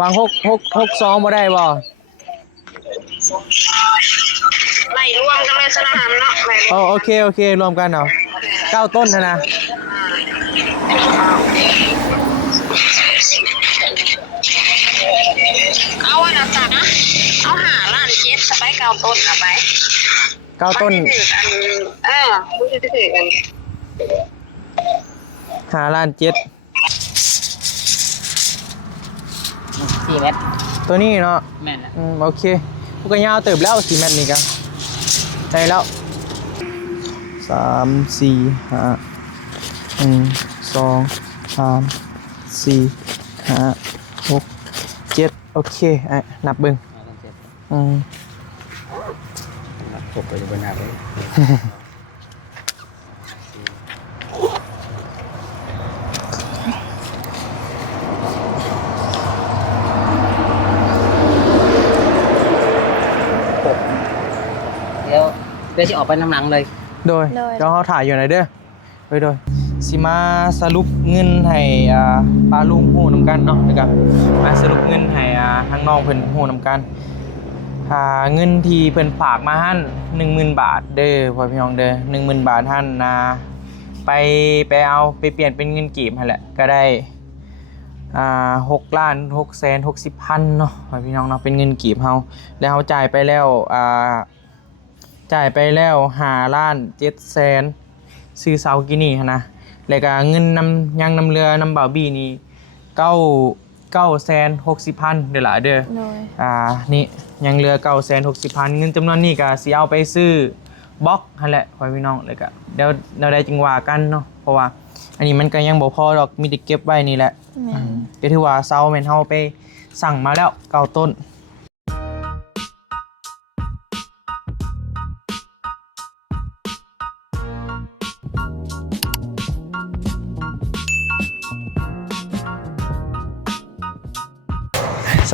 ฟัง662บ่ได้บ่ไล่รวมกันเลยสนามเนาะโอเครวมกันเอา9ต้นนะเอาอันนั้นจ้ะเอา5,7,000ไป9 ต้นเอาไป9ต้นไม่ถือกันไม่ถือกัน5,7,000 4 เมตรตัวนี้เนาะแม่นแหละโอเคพวกก็ยาวเติบแล้ว4 เมตรนี่กันได้แล้ว3 4 5 1 2 3 4 5 6 7โอเคนับเบิ่งจบไปอยู่บนหน้าเลยเดี๋ยวจะออกไปน้ำหลังเลยโดยเจ้าเขาถ่ายอยู่ไหนเด้อโดยสิมาสรุปเงินให้ปลาลุงโหนำกันเนาะนะครับมาสรุปเงินให้ทางน้องเพิ่นโหนำกันเงินที่เพิ่นฝากมาหั่น 10,000 บาทเด้อพ่อพี่น้องเด้อ 10,000 บาทหั่นไปเอาไปเปลี่ยนเป็นเงินกีบหั่นแหละก็ได้6,660,000เนาะพ่อพี่น้องเนาะเป็นเงินกีบเฮาแล้วเฮาจ่ายไปแล้ว5,700,000ซื้อเสากินี่นะแล้วก็เงินยังนำเรือน้ำบ่าวบี้นี่960,000เด้อล่ะเด้อนี่ยังเรือ960,000เงินจำนวนนี้ก็สิเอาไปซื้อบล็อกนั่นแหละพ่อพี่น้องแล้วก็เดี๋ยวได้จังว่ากันเนาะเพราะว่าอันนี้มันก็ยังบ่พอดอกมีแต่เก็บไว้นี่แหละก็ถือว่าเสาแม่นเฮาไปสั่งมาแล้ว9 ต้น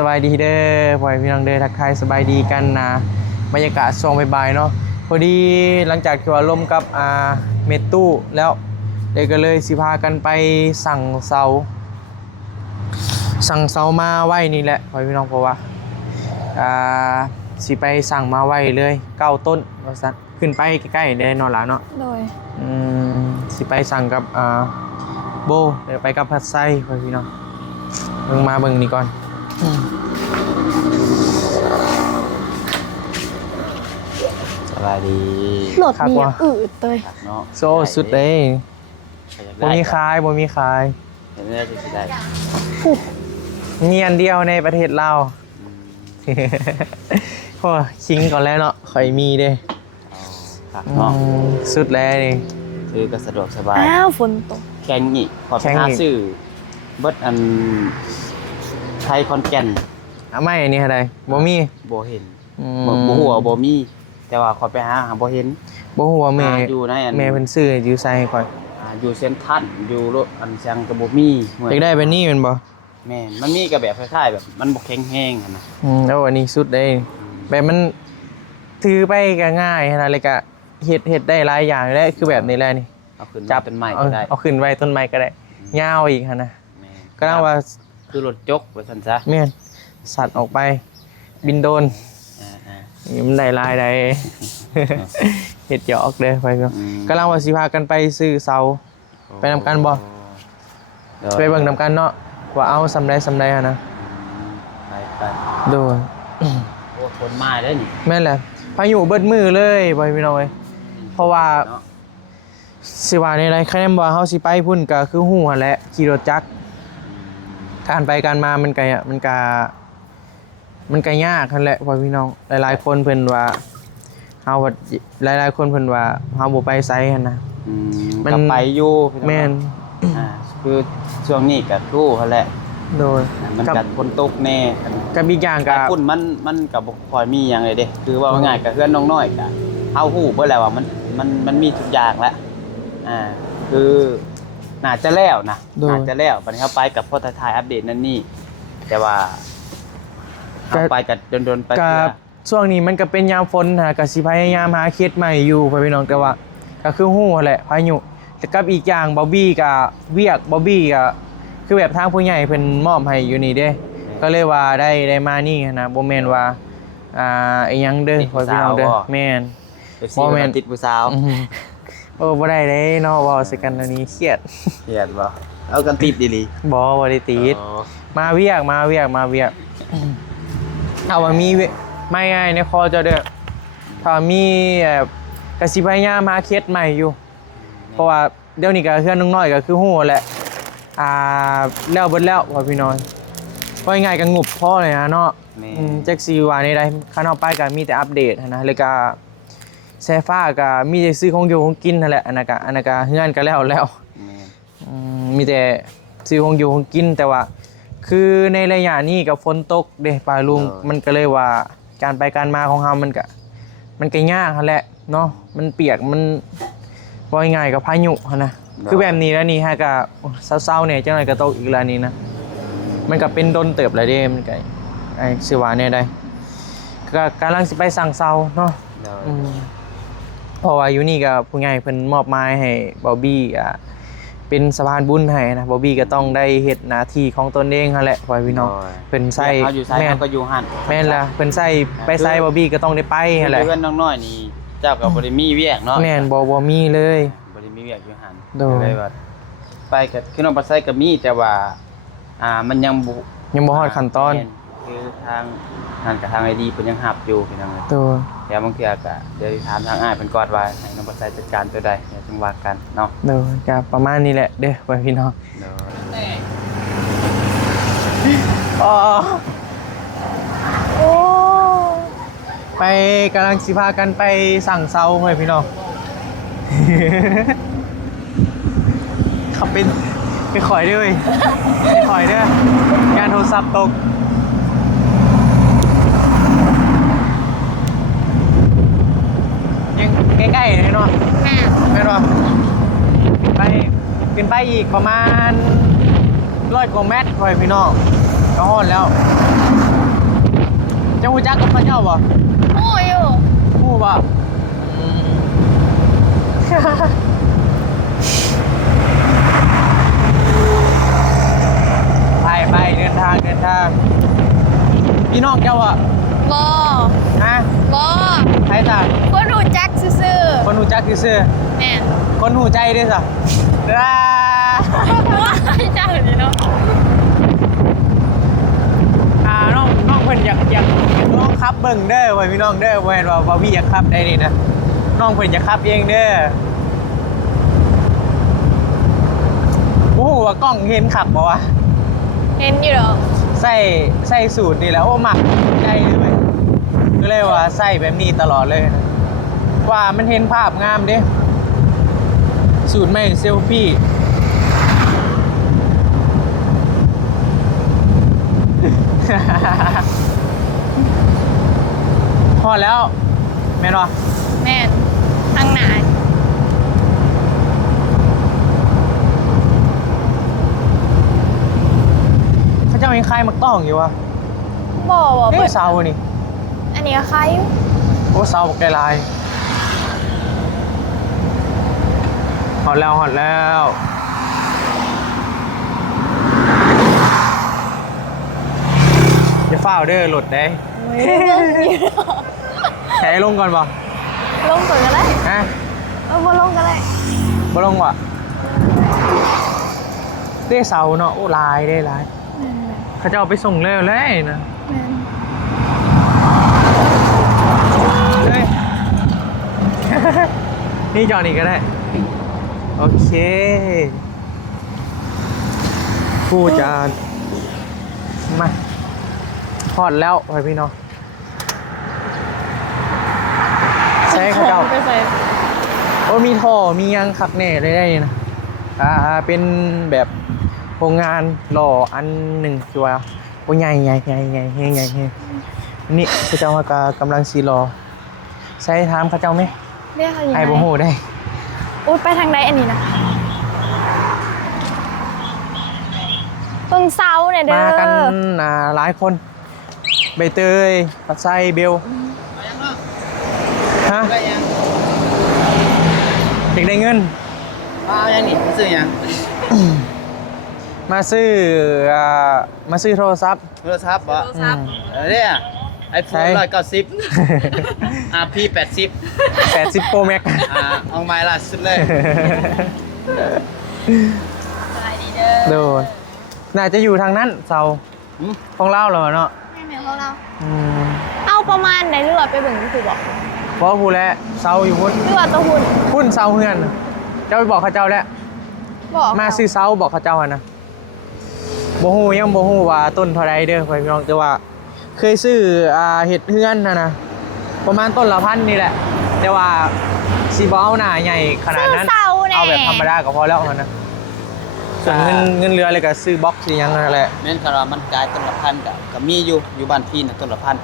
สบายดีเด้อพ่อพี่น้องเด้อทักทายสบายดีกันนะบรรยากาศช่วงบ่ายๆเนาะพอดีหลังจากที่ว่าล่มกับเมตู้แล้วเด็กก็เลยสิพากันไปสั่งเสามาไว้นี่แหละพ่อพี่น้องเพราะว่าสิไปสั่งมาไว้เลย9 ต้นว่าซั่นขึ้นไปใกล้ๆได้นอนหลาเนาะโดยสิไปสั่งกับโบเดี๋ยวไปกับพัดไส้พ่อพี่น้องเบิ่งนี่ก่อนสบายดีหลดมีอืดเลยโซ่สุดเลยบ่มีขายเห็นไหมจะได้เงียนเดียวในประเทศลาวโอ้คิงก่อนแล้วเนาะข่อยมีเด้สุดแล้วนี่ซื้อก็สะดวกสบายฝนตกแข่งนี่ขอบค่าซื้อเบิดอันไทยคอนแก่นไม่อันนี้อะไรบ่มีบ่เห็นบ่หัวบ่มีแต่ว่าขอไปหาบ่เห็นบ่หัวแม่อยู่ในอันแม่เพิ่นซื้ออยู่ไสให้ข่อยอยู่เซ็นทรัลอยู่รถอันจังก็บ่มีอยากได้แบบนี้แม่นบ่แม่นมันมีก็แบบคล้ายๆแบบมันบ่แข็งแรงหั่นน่ะแล้วอันนี้สุดเด้แบบมันถือไปก็ง่ายขนาดเลยก็เฮ็ดได้หลายอย่างได้คือแบบนี้แหละนี่เอาขึ้นจับต้นไม้ก็ได้เอาขึ้นไว้ต้นไม้ก็ได้ยาวอีกหั่นนะก็น่าว่าคือรถจกว่าซั่นซะแม่นสัตว์ออกไปบินโดนมันได้ลายได้เฮ็ดหยอกเด้อไปก็กำลังว่าสิพากันไปซื้อเสาไปนำกันบ่ไปเบิ่งนำกันเนาะว่าเอาสำใดหั่นนะไปโดยโอ้ฝนมาได้นี่แม่นแหละพายุเบิดมือเลยบ่พี่น้องเอ้ยเพราะว่าสิว่าในไรแค่บ่เฮาสิไปพุ่นก็คือฮู้หั่นแหละขี่รถจักรการไปการมามันก็ยากนั่นแหละพ่อพี่น้องหลายๆคนเพิ่นว่าเฮาหลายๆคนเพิ่นว่าเฮาบ่ไปไสหั่นนะมันไปอยู่แม่นคือช่วงนี้ก็รู้หั่นแหละโดยมันก็ฝนตกแน่กับอีกอย่างก็ฝุ่นมันก็บ่ค่อยมีหยังเลยเด้คือว่าง่ายก็เฮือนน้องน้อยก็เฮาฮู้เบิดแล้วว่ามันมีทุกอย่างแล้วคือน่าจะแล้วนะน่าจะแล้ววันนี้เขาไปกับพ่อถ่ายอัปเดตนั่นนี่แต่ว่าเขาไปกับโดนไปกับช่วงนี้มันก็เป็นยามฝนนะก็สิพยายามหาเคสใหม่อยู่พี่น้องแต่ว่าก็คือฮู้แหละพายุแต่กับอีกอย่างบ๊อบบี้กับเวียกบ๊อบบี้ก็คือแบบทางผู้ใหญ่เพิ่นมอบให้อยู่นี่เด้ ก็เลยว่าได้มานี่นะบ่แม่นว่าไอ้หยังเด้อพ่อพี่น้องเด้อแม่น FC บ่ติดผู้สาว โอ้บ่ได้เด้เนาะเว้าใส่กันอันนี้เครียด เครียดบ่เอากันติดดี บ่ได้ติด อ๋อ มาเวียกเอาว่ามีไม่ง่ายในคอเจ้าเด้อถ้ามีกสิพยายามหาเคสใหม่อยู่เพราะว่าเดี๋ยวนี้ก็เฮือนน้อยๆก็คือฮู้แหละแล้วเบิดแล้วพ่อพี่น้องว่าง่ายๆก็งบพอเลยนะเนาะ แม่ จักสิว่าในใดคันเอาไปก็มีแต่อัปเดตนะแล้วก็แซ่ฟ้าก็มีแต่ซื้อของอยู่ของกินนั่นแหละอันนั้นก็เฮือนก็แล้ว แม่ มีแต่ซื้อของอยู่ของกินแต่ว่าคือในระยะนี้กับฝนตกเด้ปลาลุงมันก็เลยว่าการไปการมาของเฮามันก็ยากหั่นแหละเนาะมันเปียกมันว่าง่ายกับพายุหั่นนะคือแบบนี้แล้วนี่ฮะก็เศร้าๆเนี่ยจังได๋ก็ตกอีกแล้วนี่นะมันก็เป็นดนเติบหลายเด้มันก็ไอ้สิว่าแน่ได้ก็กำลังสิไปสั่งเซาเนาะ เดี๋ยว เพราะว่าอยู่นี่ก็ผู้ใหญ่เพิ่นมอบหมายให้บอบบี้เป็นสะพานบุญให้นะบอบบี้ก็ต้องได้เฮ็ดหน้าที่ของตนเองนั่นแหละพ่อพี่น้องเพิ่นใส่ เฮาอยู่ไส แม่น เฮาก็อยู่หั่น แม่นล่ะเพิ่นใส่ไปใส่บอบบี้ก็ต้องได้ไปนั่นแหละ เพื่อนน้อยๆนี่เจ้าก็บ่ได้มีเวียกเนาะ แม่นบ่มีเลย บ่ได้มีเวียกอยู่หั่น โดย เลยว่าไปก็คือน้องปลาไส้ก็มีแต่ว่ามันยังบ่ ยังบ่ฮอดขั้นตอน แม่คือทางนั่นกับทางไอดีเพิ่นยังหับอยู่พี่น้องเอ้ย ตัว เดี๋ยวบางเทื่อก็เดี๋ยวสิถามทางอ้ายเพิ่นก่อนว่าให้น้องปลาไส้จัดการตัวใดเดี๋ยวจึงว่ากันเนาะ เด้อก็ประมาณนี้แหละเด้อพ่อพี่น้อง เดี๋ยว อ๋อ โอ้ ไปกำลังสิพากันไปสั่งเซาพ่อพี่น้อง ขับเป็นไปข่อยด้วยไปข่อยด้วยงานโทรศัพท์ตกยังใกล้ๆเลยเนาะ แม่ ไม่รอไปขึ้นไปอีกประมาณ100 กว่าเมตรพ่อพี่น้องก็ฮอดแล้วเจ้าหูจักกับพระเจ้าบ่ โอ้อยู่ หูบ่ไปเดินทางพี่น้องเจ้าอ่ะ บอ ฮะ บอ ใครจ้ะ คนรู้จักซื่อ คนหูจักซื่อ ๆแม่น ๆคนหูใจด้วยจ้ะว้า ว่าจังนี่เนาะ น้องเพิ่นอยากลองขับเบิ่งเด้อไว้พี่น้องเด้อบ่แม่นว่าพี่อยากขับได้นี่นะน้องเพิ่นอยากขับเองเด้อโอ้โหว่ากล้องเห็นขับบ่วะ เห็นอยู่เหรอ ใส่สูตรนี่แหล้วโอ้หมักใจเลยเว้ยก็เลยว่าใส่แบบนี้ตลอดเลยนะว่ามันเห็นภาพงามเด้สูตรไม่เซลฟี่ พอแล้วแม่นวะ แม่นทางไหน เขาเจ้ายังคลายมักต้องอยู่วะ บอว่า เฮ้ เปิ ย ด เสานี่ อันนี้ก็ใครอยู่ โอ้เสาแกลายหอดแล้วอย่าฝ้าวเด้อหลุดได้ โอ้ยเรื่องอยู่ แหลงก่อนบ่ ลงก่อนก็ได้ ฮะ บ่ลงก็ได้ บ่ลงว่ะได้เสาเนาะโอ้ลายได้ลายเขาจะเอาไปส่งเร็วเลยนะ แม่น เลย นี่จอดนี่ก็ได้โอเคผู้จานมาพอดแล้วไปพี่น้องใช่เขาเจ้า ไปใส่ โอ้มีท่อมียังขับแน่เลยได้นะเป็นแบบโรงงานหล่ออันหนึ่งคือว่าโอ้ใหญ่นี่เขาเจ้าก็กำลังซีรอใช้ถามเขาเจ้าไหม เรียกเขาอย่าง ไอ้ ไร โบโหได้ อุ้ยไปทางใดอันนี้นะตรงเสาเนี่ยเด้อ มากันหลายคนใบเตยปัดไซเบลฮะ ได้ยัง เด็กได้เงิน เอายังนี่ซื้อยัง มาซื้ออ่ามาซื้อโทรศัพท์ โทรศัพท์บ่ อืม เนี่ย ใช่ iPhone 190 RP 80 80 Pro Max เอาไม้ล่าสุดเลย โดยน่าจะอยู่ทางนั้นเสาของเล่าเหรอเนาะ แม่แม่ของเรา อืม เอาประมาณไหนเลือดไปเบิ่งคือบอก เพราะผู้แล้วเสาอยู่พุ่น เลือดตัวหุ่น พุ่นเสาเฮือนเจ้าไปบอกเขาเจ้าแล้ว บอก มาซื้อเสาบอกเขาเจ้าอะนะบ่ฮู้ยังบ่ฮู้ว่าต้นเท่าไรเด้อพี่น้องแต่ว่าเคยซื้อเห็ดเฮือนนะประมาณต้นละพันนี่แหละ แต่ว่าสิบ่เอาหน้าใหญ่ขนาดนั้น เสาแน่ เอาแบบธรรมดาก็พอแล้วนะส่วนเงินเรือเลยก็ซื้อบล็อกสิหยังนั่นแหละ แม่นคารามันกลายต้นละพันก็มีอยู่บ้านพี่น่ะต้นละพัน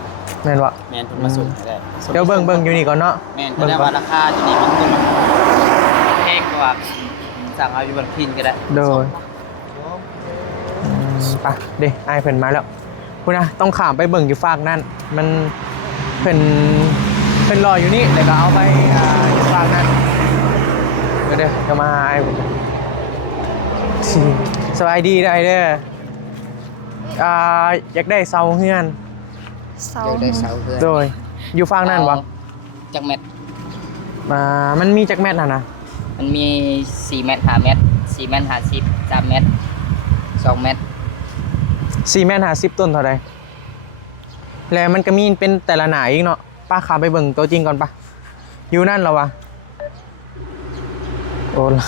แม่นบ่ แม่นเพิ่นมาส่งให้ได้ เดี๋ยวเบิ่งอยู่นี่ก่อนเนาะ แม่นแต่ว่าราคาจะนี่มันต้นละแพงกว่าสั่งเอาอยู่บ้านพี่ก็ได้ โดยไปเด้ไอายเพิ่นมาแล้วคุณนะต้องข้ามไปเบิ่งอยู่ฝากนั่นมันเพิ่นรออยู่นี่เดี๋ยวก็เอาไปอยู่ฝากนั่นเดี๋ยวจะมาหาไอายเพิ่นสบายดีได้เด้ออยากได้เสาเฮือน เสา เดี๋ยวได้เสาเพื่อน โดยอยู่ฝากนั่นบ่ จักเม็ด มันมีจักแมทนะ มันมี4เม็ด5เม็ด4เม็ด50 3เม็ด2เม็ด 4 แมท50ต้นเท่าใดแล้วมันก็มีเป็นแต่ละหนาอีกเนาะป้าขาไปเบิ่งตัวจริงก่อนปะอยู่นั่นเหรอวะโอ้ล่ะ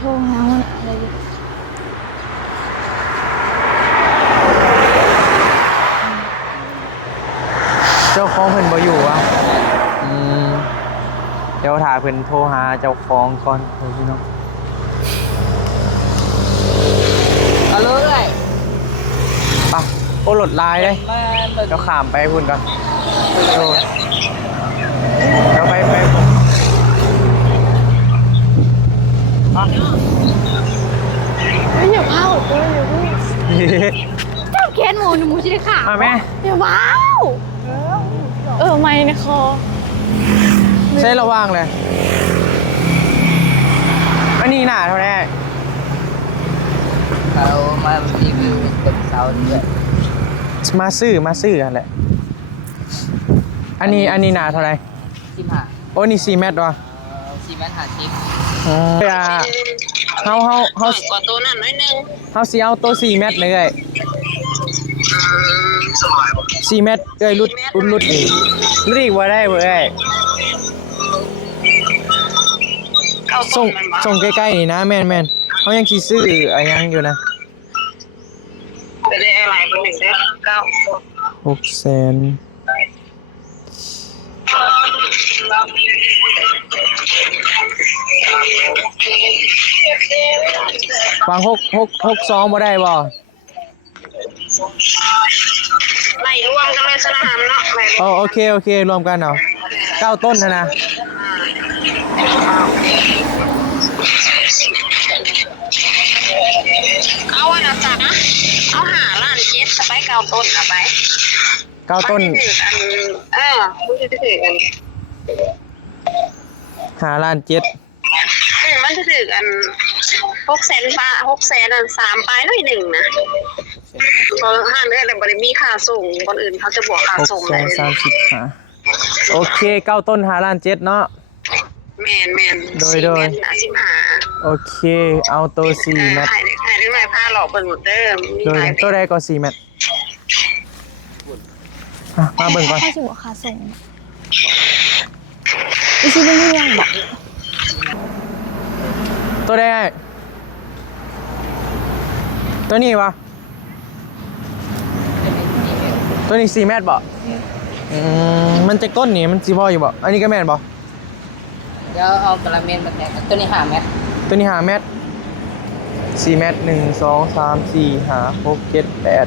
โทรหามันอะไรอยู่ เจ้าของเพิ่นบ่อยู่วะเดี๋ยวถ่าเพิ่นโทรหาเจ้าของก่อนเดี๋ยวพี่น้อง เอาเลย ปะโอ้หลดลายเลย มาเบิ่ง เดี๋ยวข้ามไปพุ่นก่อนโอ้เดี๋ยวไปอ่ะ ไม่อย่าเผาตัวอย่าเพิ่งเจ้าเค้นหมูชิได้ขา มาแม่ อย่าว้าวไม่ในคอ ใช้ระว่างเลยอันนี้หนาเท่าไหร่ เขามารีวิวต้นเสาด้วย มาซื้อนั่นแหละอันนี้หนาเท่าไหร่ 15 โอ้นี่4 เมตรวะ 4เม็ด50 เฮา หน่อยกว่าตัวนั้นน้อยนึง สิเอาตัว4 เมตรเลย4 เมตรรุดอีกว่าได้เว้ย เข้าต้ ส่ น ง มันบ่ ส่งใกล้ๆนี่นะแม่นเขายังสิซื้ออะไรยังอยู่นะ ไปได้อะไรคนหนึ่งได้9 600,000วาง62บ่ได้บ่ ไล่รวมกันเลยสนามเนาะไล่รวม โอเครวมกันเอา9ต้นนะ เอาอันนั้นจ้ะนะเอาหาล้านเจ็ดสไปเก่าต้นเอาไป 9ต้น มันจะถือกันมันจะถือกัน 5 ล้าน 7 มันจะถือกัน600,000 บาท600,000อัน3ปลายหน่อยหนึ่งนะเพราะห้างเรื่องอะไรบริมีค่าส่งคนอื่นเขาจะบวกค่าส่งเลย 635โอเค9ต้น5 ล้าน 7เนาะ แมน โดย 4 เมตร15 โอเคเอาตัว4 เมตร ถ่ายได้ไหมผ้าหลอกเบิ่งหมดเด้อมี โดย หลาย ตัวใดก็4 เมตรมาเบิ่งก่อน ถ้าสิบอกขาส่งอีซีเป็นยังบอก ตัวใดตัวนี้วะตัวนี้4 เมตรบ่มันจะต้นนี่มันสิพออยู่บ่อันนี้ก็แม่นบ่ เดี๋ยวเอากระเมนมาแทนตัวนี้5เม็ด ตัวนี้5 เมตร4 เมตร1 2 3 4 5 6 7 8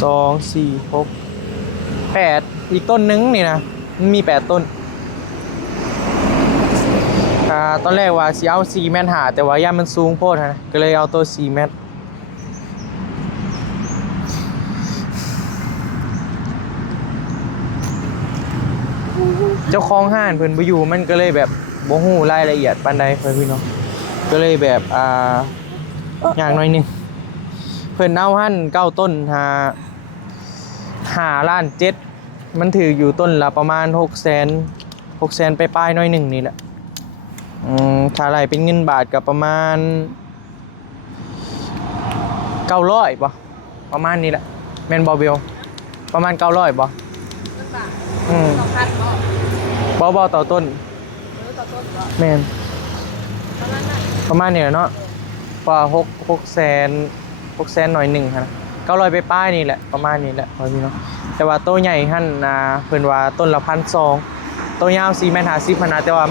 2 4 6 8อีกต้นนึงนี่นะมันมี8ต้นตอนแรกว่าสิเอา4 เมตรหาแต่ว่าย่ามันสูงโพดนะก็เลยเอาตัว4 เมตรเจ้าของห้านเพิ่นบ่อยู่มันก็เลยแบบบ่ฮู้รายละเอียดปานใดเพิ่นพี่น้องก็เลยแบบ อย่างน้อยหนึงเพิ่นเอาหั่น9ต้น5ล้าน7มันถืออยู่ต้นละประมาณ600,000ไปปลายน้อยหนึงนี่แหละถ้าไหลเป็นเงินบาทก็ประมาณ900ป่ะประมาณนี้แหละแม่นบ่เบลประมาณ900ป่ะบ่ต่อต้นแม่นประมาณนี้แหละเนาะว่า600,000หน่อยหนึงหั่นนะ900ไปป้ายนี่แหละประมาณนี้แหละพอพี่เนาะแต่ว่าโตใหญ่หั่นเพิ่นว่าต้นละ1,200โตยาว4.50 เมตรหั่นนะแต่ว่า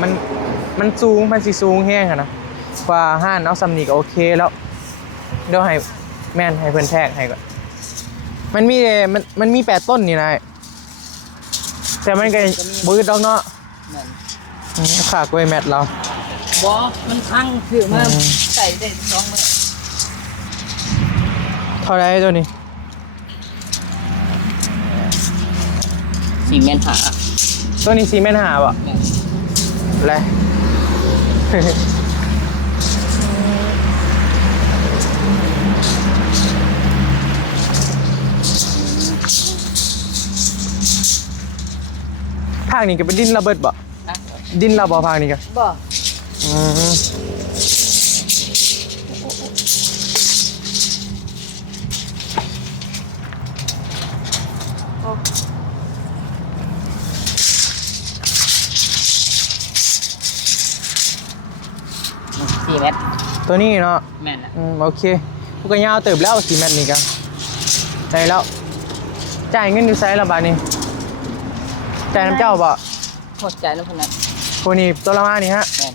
มันสูงมันสิสูงแฮงหั่นนะว่าห้านเอาซำนี้ก็โอเคแล้วเดี๋ยวให้แม่นให้เพิ่นแทกให้ก่อนมันมี8ต้นนี่นะแต่มันก็บ่อึดดอกเนาะ แม่น ฝากไว้แมทเรา บ่มันพังถือมาใส่ได้2มื้อ เท่าไรตัวนี้ 4 เมตรหา ตัวนี้4.5 เมตรป่ะ แม่น และ ภาคนี้ก็เป็นดินระเบิดบ่ นะ ดินระบ่ภาคนี้ก็ บ่ อืม 4 เมตร ตัวนี้เนาะ แม่นน่ะ โอเคพวกก็ยาวเติบแล้ว4 เมตรนี่ก็ได้แล้วจ่ายเงินอยู่ไซส์ละบาทนี่จ่ายน้ำเจ้าบ่ โคตรใจแล้วเพิ่นน่ะ คนนี้ตัวละมานี่ฮะ แม่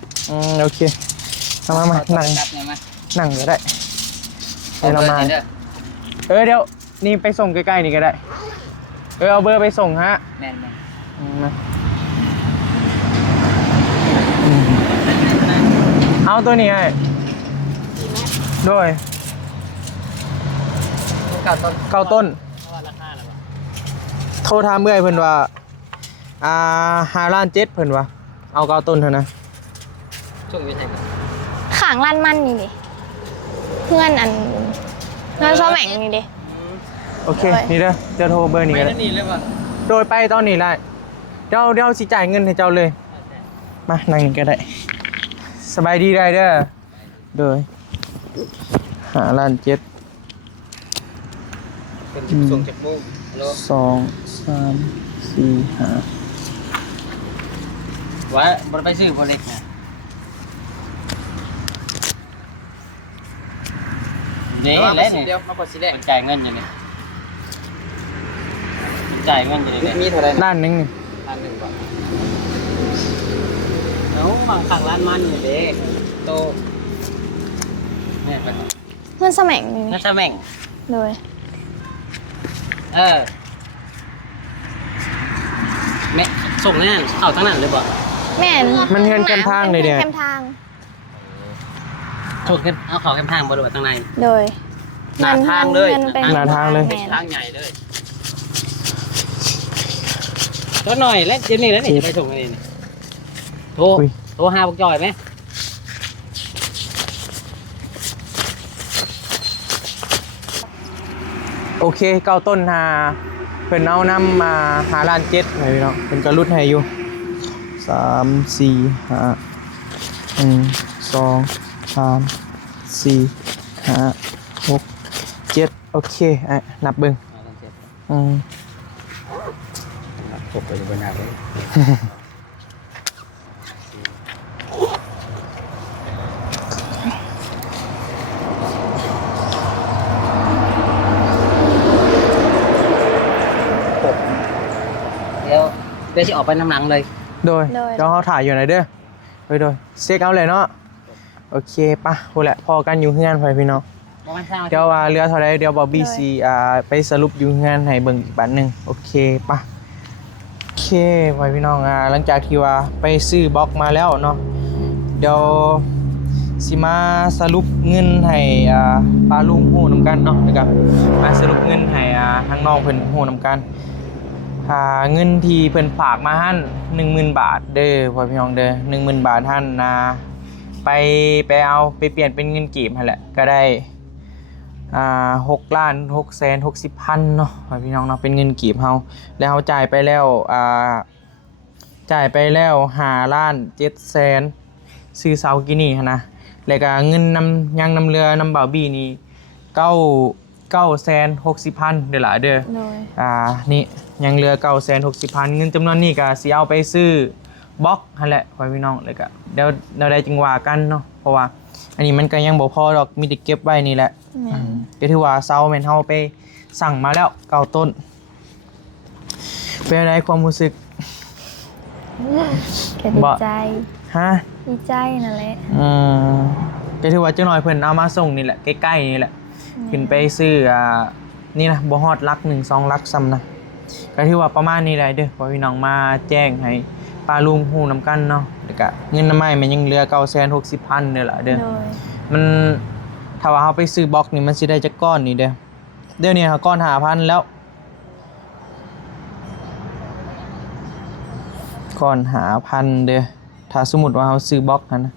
น โอเคมานั่ง จับเนี่ยมา นั่งก็ได้เดี๋ยวเรามา เด้อ เดี๋ยวนี่ไปส่งใกล้ๆนี่ก็ได้เอาเบอร์ไปส่งฮะ แม่น มาเอาตัวนี้ให้ด้วย ๆ9 ต้น เพราะว่าราคาแล้วบ่ โทรถามเมื่อยเพิ่นว่า5.7 ล้านเพิ่นว่าเอา9 ต้นเท่านะ ช่วงอยู่ไสบ่ ขางลั่นมันนี่ดิเพื่อนเพื่อนชอบแหม่งนี่ดิ โอเคนี่เด้อเดี๋ยวโทรเบอร์นี้ ไม่ ก็ ได้ ได้ นี่เลยบ่ โดยไปตอนนี้ได้เดี๋ยวสิจ่ายเงินให้เจ้าเลยมานั่งนี่ก็ได้สบายดีได้เด้อโดย5.7 ล้าน เป็นจุดส่งจากมุ้งฮัลโหล 2 3 4 5 ว่าบ่ได้ไปซื้อบ่เล็กนะเด้แล้วนี่เดี๋ยวมาบ่สิแลกจ่ายเงินอยู่นี่จ่ายเงินอยู่นี่มีเท่าไหร่ ล้านหนึงนี่ ล้านหนึ่งบ่แล้วบางครั้งร้านมันนี่เด้โตเนี่ยเป็น เพื่อนสมังนี่ น่าจะแม่ง เลย แม่ส่งแน่นเอาทั้งนั้นเลยบ่ แม่น มันเงินแคมทางเลยเด้ แคมทาง ส่งกันเอาเขาแคมทางบ่หรือว่าทางใน โดย หน้าทางเลย งินป็ หน้าทางเลย แม่น ทางใหญ่เลยตัวหน่อยแล้วเดี๋ยวนี้แล้วนี่จะไปส่งนี่นี่โทรหาพวกจอยไหม โอเค9 ต้นเพิ่นเอานำมา5.7 ล้านให้พี่น้องเพิ่นก็รุดให้อยู่3 4 5 1 2 3 4 5 6 7โอเคนับเบิ่ง จบไปอยู่บนหน้าเลยเดี๋ยวจะออกไปน้ำหนังเลย โดยเจ้าเขาถ่ายอยู่ไหนเด้อโดยเช็คเอาเลยเนาะโอเคป่ะพูดแหละพอกันอยู่เฮือนไปพี่น้องเดี๋ยวเรือเท่าไรเดี๋ยวบอบบี้ซีไปสรุปอยู่เฮือนให้เบิ่งอีกบัดหนึงโอเคป่ะโอเคไปพี่น้องหลังจากที่ว่าไปซื้อบล็อกมาแล้วเนาะเดี๋ยวสิมาสรุปเงินให้ป้าลุงฮู้นำกันเนาะนะครับมาสรุปเงินให้ทางน้องเพิ่นฮู้นำกันเงินที่เพิ่นฝากมาหั่น 10,000 บาทเด้อพ่อพี่น้องเด้อ 10,000 บาทหั่นไปเอาไปเปลี่ยนเป็นเงินกีบหั่นแหละก็ได้ 6,660,000เนาะพี่น้องเนาะเป็นเงินกีบเฮาแล้วเฮาจ่ายไปแล้ว5,700,000ซื้อเสากินี่หั้นนะแล้วก็เงินยังนำเรือน้ำบ่าวบี้นี่9,60,000เด้อล่ะเด้อ โดย นี่ยังเหลือ9,60,000เงินจำนวนนี้ก็สิเอาไปซื้อบล็อกนั่นแหละพี่น้องแล้วก็เดี๋ยวได้จังว่ากันเนาะเพราะว่าอันนี้มันก็ยังบ่พอดอกมีแต่เก็บไว้นี่แหละ แม่น ก็ถือว่าเซาแม่นเฮาไปสั่งมาแล้ว9ต้นเป็นอะไรความรู้สึก ก็ดีใจ ฮะ ดีใจนั่นแหละ ก็ถือว่าเจ้าหน่อยเพิ่นเอามาส่งนี่แหละใกล้ๆนี่แหละขึ้นไปซื้อนี่นะบ่ฮอดลัก1-2ลักซ้ำนะก็ถือว่าประมาณนี้แหละเด้อพอพี่น้องมาแจ้งให้ป้าลุงฮู้นำกันเนาะแล้วก็เงินน้ำไม้มันยังเหลือ9,60,000เด้อล่ะเด้อ โดย มันถ้าว่าเฮาไปซื้อบล็อกนี่มันสิได้จักก้อนนี่เด้อเดี๋ยวนี้เฮาก้อน 5,000 แล้วก้อน 5,000 เด้อถ้าสมมุติว่าเฮาซื้อบล็อกนะ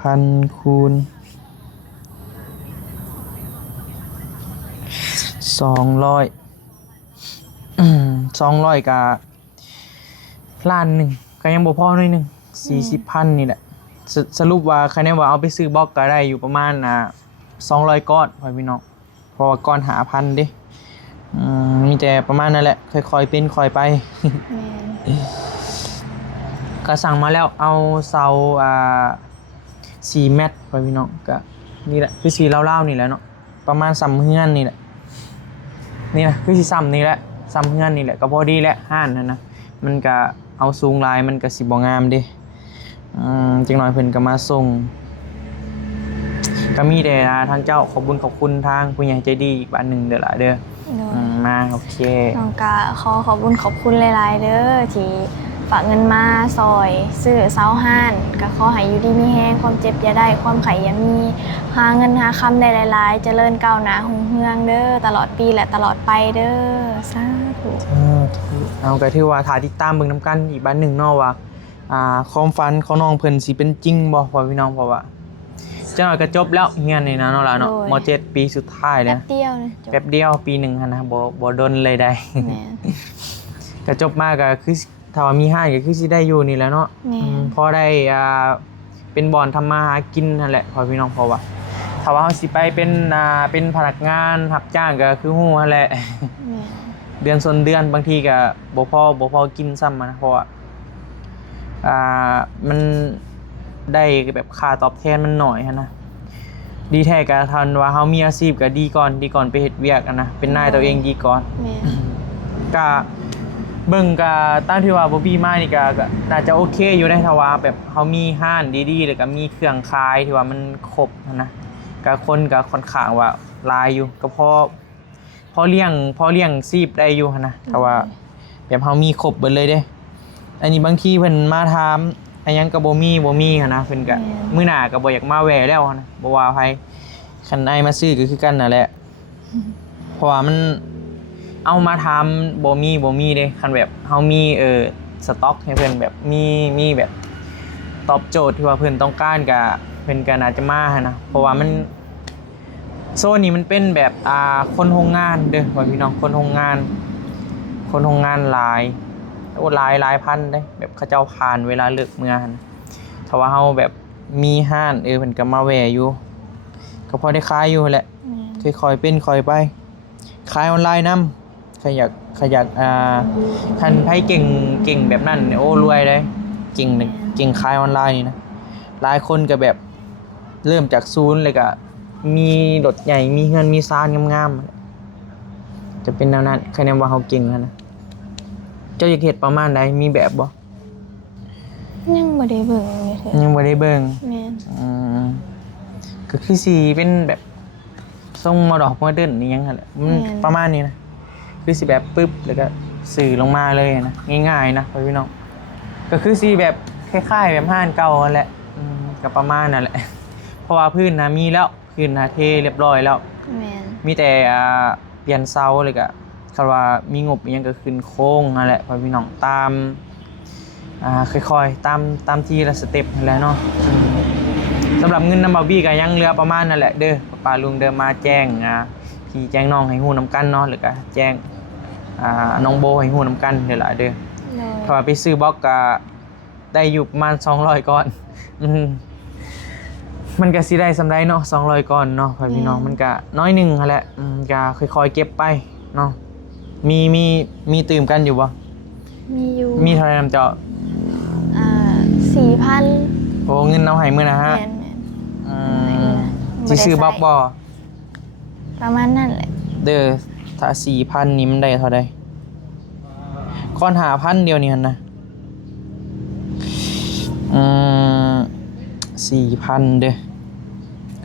5,000 คูณ 200 200ก็ล้านหนึ่งก็ยังบ่พอหน่อยหนึง40,000นี่แหละสรุปว่าคะแนนว่าเอาไปซื้อบล็อกก็ได้อยู่ประมาณ200ก้อนพี่น้องเพราะว่าก้อน 5,000 เด้มีแต่ประมาณนั่นแหละค่อยๆเป็นค่อยไป แม่น ก็สั่งมาแล้วเอาเสา4 เมตรพี่น้องก็นี่แหละคือสีเล่าๆนี่แหละเนาะประมาณซ้ำเฮือนนี่แหละนี่นะคือสีซ้ำนี่แหละซ้ำเฮือนนี่แหละก็พอดีแหละห้านนั่นนะมันก็เอาสูงลายมันก็สิบ่งามเด้จังหน่อยเพิ่นก็มาส่งก็มีแต่ทางเจ้าขอบคุณทางผู้ใหญ่ใจดีอีกบ้านหนึ่งเด้อล่ะเด้อ โดย มาโอเค น้องกะขอบคุณหลายๆเด้อที่ฝากเงินมาซอยซื้อเสาห้านก็ขอให้อยู่ดีมีแฮงความเจ็บอย่าได้ความไขอย่ามีหาเงินหาคำได้หลายๆเจริญก้าวหน้าหุ่งเฮืองเด้อตลอดปีและตลอดไปเด้อสาธุ เอาก็ถือว่าถ่ายติดตามเบิ่งนำกันอีกบ้านหนึ่งเนาะว่าความฝันของน้องเพิ่นสิเป็นจริงบ่พ่อพี่น้องเพราะว่าเจ้าหน่อยก็จบแล้วเฮียนนี่นะเนาะล่ะเนาะม.7 ปีสุดท้ายแล้ แป๊ ว บเดียวนะจบ แป๊บเดียวปีหนึงหั่นนะบ่ดนเลยได้ แม่น ก็จบมาก็คือถ้าว่ามีห้างก็คือสิได้อยู่นี่แหละเนาะ แม่น พอได้เป็นบ่อนทำมาหากินนั่นแหละพ่อพี่น้องเพราะว่าถ้าว่าเฮาสิไปเป็นพนักงานรับจ้างก็คือฮู้นั่นแหละ แม่น เดือนส่วนเดือนบางทีก็บ่พอกินซ้ำนะเพราะว่ามันได้แบบค่าตอบแทนมันน้อยหั้นนะดีแท้ก็ทันว่าเฮามีอาชีพก็ดีก่อนไปเฮ็ดเวียกนะเป็นนายตัวเองดีก่อน แม่น ก็เบิ่งก็ตามที่ว่าบ่มีมานี่ก็น่าจะโอเคอยู่ได้ถ้าว่าแบบเฮามีห้านดีๆแล้วก็มีเครื่องขายที่ว่ามันครบหั้นนะก็คนก็ค่อนข้างว่าหลายอยู่ก็พอเลี้ยงชีพได้อยู่หั่นนะแต่ว่าแบบเฮามีครบเบิดเลยเด้อันนี้บางทีเพิ่นมาถามอันยังก็บ่มีหั่นนะเพิ่นก็มื้อหน้าก็บ่อยากมาแวะแล้วหั่นนะบ่ว่าไผคันไอ้มาซื้อก็คือกันนั่นแหละเพราะว่ามันเอามาทำบ่มีเด้คันแบบเฮามีสต็อกให้เพิ่นแบบมีแบบตอบโจทย์ที่ว่าเพิ่นต้องการก็เพิ่นก็น่าจะมาหั่นนะเพราะว่ามันโซนนี้มันเป็นแบบคนโรงงานเด้อว่าพี่น้องคนโรงงานหลายโอ้หลายพันเด้แบบเขาเจ้าผ่านเวลาเลิกเมื่อหั่นถ้าว่าเฮาแบบมีห้านเพิ่นก็มาแวะอยู่ก็พอได้ขายอยู่แหละ แม่น ค่อยๆเป็นค่อยไปขายออนไลน์นำใครอยากคันไผเก่งแบบนั้นเนี่ยโอ้รวยเลยเก่งขายออนไลน์นี่นะหลายคนก็แบบเริ่มจากศูนย์เลยก็มีรถใหญ่มีเงินมีซานงามๆจะเป็นแนวนั้นใครแนะว่าเฮาเก่งนะเจ้าอยากเฮ็ดประมาณใดมีแบบบ่ ยังบ่ได้เบิ่งเลยเถอะ ยังบ่ได้เบิ่ง แม่น ก็คือสิเป็นแบบทรงโมดอกโมเดิร์นนี่ยังหั่นแหละมันประมาณนี้นะคือสิแบบปึ๊บแล้วก็สื่อลงมาเลยนะง่ายๆนะพี่น้องก็คือสิแบบคล้ายๆแบบห้านเก่านั่นแหละก็ประมาณนั่นแหละ เพราะว่าพื้นนะมีแล้วพื้นนะเทเรียบร้อยแล้ว แม่น มีแต่เปลี่ยนเสาเลยก็คาดว่ามีงบอิหยังก็ขึ้นโค้งนั่นแหละพี่น้องตามค่อยๆตามที่ละสเต็ปนั่นแหละเนาะ สำหรับเงินน้ำบาบี้ก็ยังเหลือประมาณนั่นแหละเด้อป้าลุงเดินมาแจ้งที่แจ้งน้องให้ฮู้นำกันเนาะหรือก็แจ้งน้องโบให้ฮู้นำกันเด้อล่ะเด้อ เลย ถ้าว่าไปซื้อบล็อกก็ได้อยู่ประมาณ200ก้อนมันก็สิได้สำไรเนาะ200ก้อนเนาะพี่น้องมันก็น้อยหนึงหั่นแหละก็ค่อยๆเก็บไปเนาะมีตื่มกันอยู่บ่ มีอยู่ มีเท่าไหร่นำเจ้า 4,000 โอ้เงินเอาให้มื้อนะฮะ แม่น สิซื้อบล็อกบ่ ประมาณนั้นแหละ เด้อถ้า 4,000 นี่มันได้เท่าใดก้อน 5,000 เดียวนี่หั่นนะ4,000 เด้อ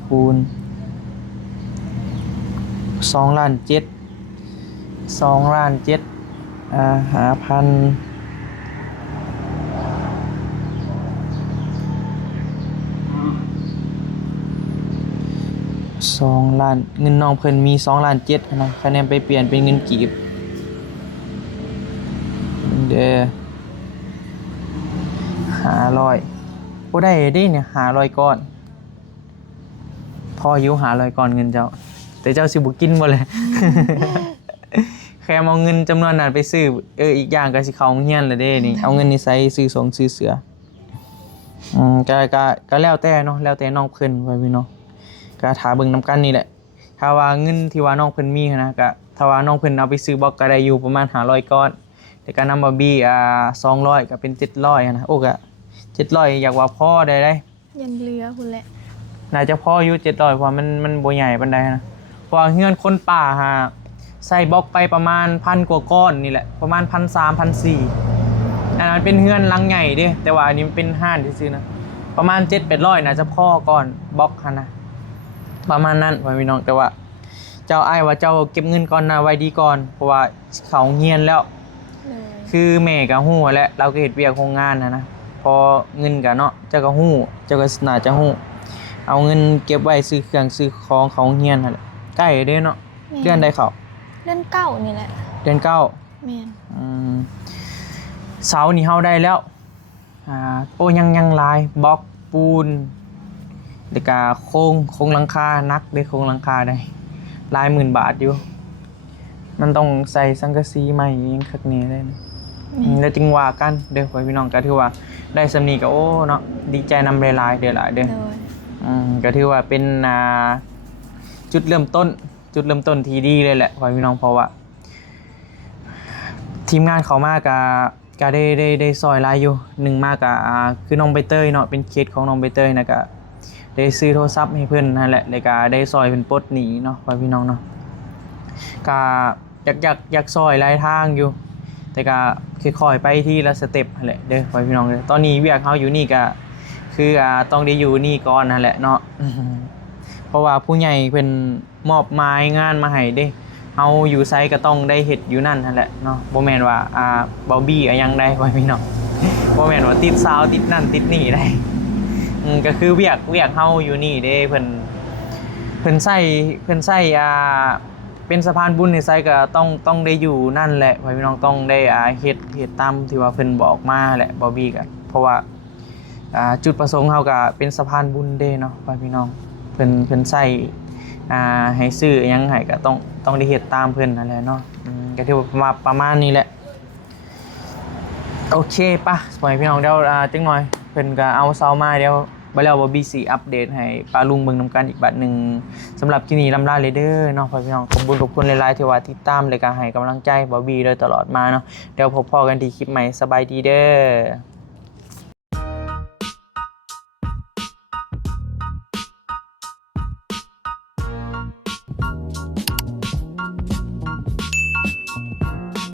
คูณ2,700,000 5,000 2 ล้านเงินน้องเพิ่นมี2.7 ล้านนะคะแนนไปเปลี่ยนเป็นเงินกีบเด้อ500บ่ได้เด้เนี่ย500ก้อนพออยู่500ก้อนเงินเจ้าแต่เจ้าสิบ่กินบ่เลย แค่เอาเงินจำนวนนั้นไปซื้ออีกอย่างก็สิเข้าโรงเรียนแล้วเด้นี่เอาเงินนี้ใส่ซื้อสงซื้อเสือก็แล้วแต่เนาะแล้วแต่น้องเพิ่นไว้พี่น้องก็ถาเบิ่งนำกันนี่แหละถ้าว่าเงินที่ว่าน้องเพิ่นมีนะก็ถ้าว่าน้องเพิ่นเอาไปซื้อบล็อกก็ได้อยู่ประมาณ500ก้อนแต่ก็นำบาบี้200ก็เป็น700นะโอ้ก็700อยากว่าพอได้ ยันเรือพุ่นแหละ น่าจะพออยู่700เพราะมันบ่ใหญ่ปานใดนะเพราะว่าเฮือนคนป่าใส่บล็อกไปประมาณ1,000 กว่าก้อนนี่แหละประมาณ 1,300 1,400อันนั้นเป็นเฮือนหลังใหญ่เด้แต่ว่าอันนี้มันเป็นห้านซื่อๆนะประมาณ 700-800น่าจะพอก่อนบล็อกหั่นนะประมาณนั้นพี่น้องแต่ว่าเจ้าอ้ายว่าเจ้าเก็บเงินก่อนนะไว้ดีก่อนเพราะว่าเขาเฮียนแล้ว เลย คือแม่ก็ฮู้แหละเราก็เฮ็ดเวียกโรงงานนะพอเงินก็เนาะเจ้าก็ฮู้เจ้าก็น่าจะฮู้เอาเงินเก็บไว้ซื้อเครื่องซื้อของเขาเฮียนนั่นแหละใกล้เด้เนาะเดือนใดเข้า เดือนเก้านี่แหละ เดือน9 แม่น เสานี่เฮาได้แล้วโอ้ยังหลายบล็อกปูนแล้วก็โครงหลังคานักเด้โครงหลังคาได้หลายหมื่นบาทอยู่มันต้องใส่สังกะสีใหม่ยังคักแน่ได้นะแล้วจึงว่ากันเด้อพี่น้องก็ถือว่าได้สำนี้ก็โอ้เนาะดีใจนำหลายๆเด้อล่ะเด้อ เลย ก็ถือว่าเป็นจุดเริ่มต้นที่ดีเลยแหละพี่น้องเพราะว่าทีมงานเขามากก็ได้ซอยหลายอยู่หนึ่งมากคือน้องใบเตยเนาะเป็นเคสของน้องใบเตยนะก็ได้ซื้อโทรศัพท์ให้เพิ่นนั่นแหละแล้วก็ได้ซอยเพิ่นปลดหนี้เนาะพี่น้องเนาะก็อยากซอยหลายทางอยู่แต่ก็ค่อยๆไปทีละสเต็ปนั่นแหละเด้อพี่น้องเด้อตอนนี้เวียกเฮาอยู่นี่ก็คือต้องได้อยู่นี่ก่อนนั่นแหละเนาะ เพราะว่าผู้ใหญ่เพิ่นมอบหมายงานมาให้เด้เอาอยู่ไซก็ต้องได้เฮ็ดอยู่นั่นนั่นแหละเนาะบ่แม่นว่าบอบบี้ยังได้ไว้พี่น้องบ่แม่นว่าติดสาวติดนั่นติดนี่ได้ก็คือเวียกเฮาอยู่นี่เด้เพิ่นใช้เป็นสะพานบุญในไซก็ต้องได้อยู่นั่นแหละพี่น้องต้องได้เฮ็ดตามที่ว่าเพิ่นบอกมาแหละบอบบี้ก็เพราะว่าจุดประสงค์เฮาก็เป็นสะพานบุญเด้เนาะพี่น้องเพิ่นใส่ให้ซื้อหยังให้ก็ต้องได้เฮ็ดตามเพิ่นนั่นแหละเนาะก็ถือว่าประมาณนี้แหละโอเคป่ะสมัยพี่น้องเดี๋ยวจังหน่อยเพิ่นก็เอาเซามาเดี๋ยวบ่แล้วบ่ BC อัปเดตให้ป้าลุงเบิ่งนํกันอีกบัดนึงสำหรับคลิปนี้ลำลาเลยเด้อเนาะพี่น้องขอบคุณหลายๆที่ว่าติดตามและก็ให้กำลังใจบ่บี้โดยตลอดมาเนาะเดี๋ยวพบพอกันที่คลิปใหม่สบายดีเด้อ